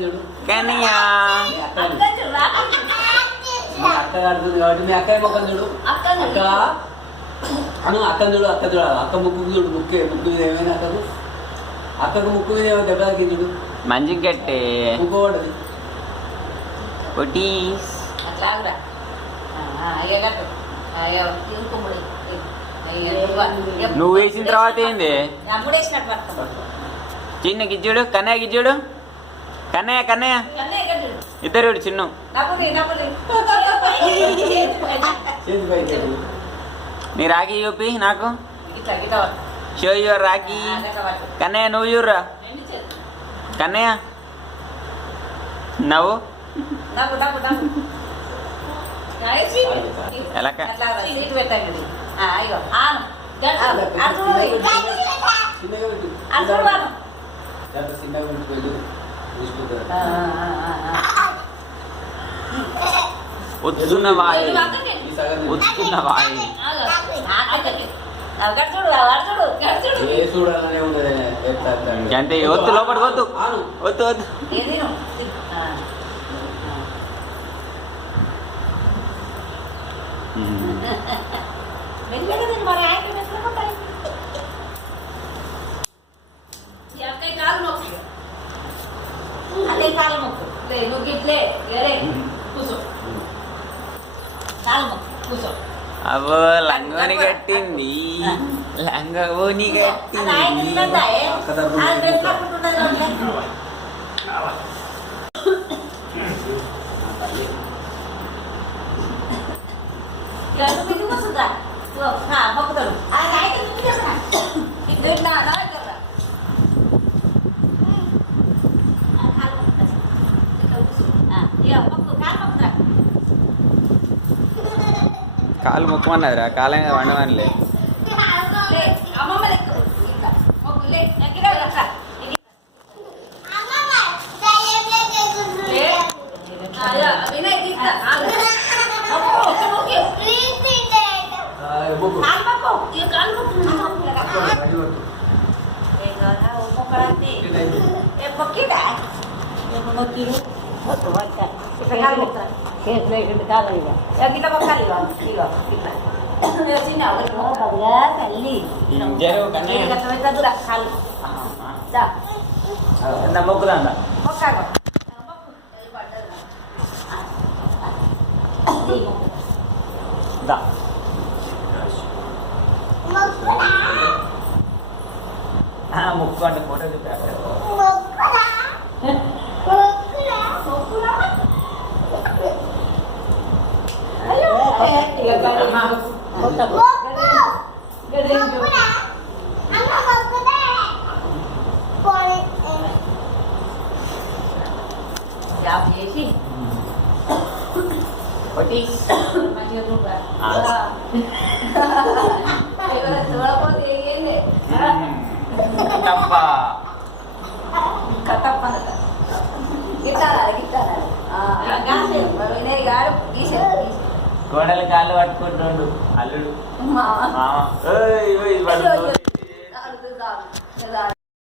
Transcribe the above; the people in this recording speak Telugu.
చూడు కన్నయ్య అక్క ఆడుతుంది కాబట్టి మీ అక్కయ్య ముఖం చూడు. అక్క అక్కను చూడు, అక్క చూడ, అక్క ముక్కు చూడు, ముక్కు మీద ఏమైనా అక్కకు ముక్కు మీద ఏమైనా దెబ్బ తాకి చూడు. మంచి గట్టే ముక్కు పడదు. నువ్వు వేసిన తర్వాత ఏంది చిన్న గిజ్జుడు కన్నయ్య గిజ్జుడు కన్నయ్య కన్నయ్య ఇద్దరు చిన్న నీ రాఖీ చూపి నాకు షో యువర్ రాఖీ. కన్నయ్య నువ్వు చూర్రా కన్నయ్య నవ్వు ఎలా వస్తున్న వాయి వస్తున్న వాయి అంతే వద్దు లోపలికి వద్దు వద్దు వద్దు అదే కాలు మొక్కు నువ్వు గిట్లే కూర్చో కాలు మొక్కు కూర్చో. అవ్వో లంగోని కట్టింది లంగోని కట్టింది. మొక్కుతాడు కాలు మొక్కమన్నదిరా కాలం వండమనిలే. మొక్కుదా ముక్కు అంటే ఫోటో చూపారు. కోడలు కాళ్ళు పట్టుకుంటుండు అల్లుడు.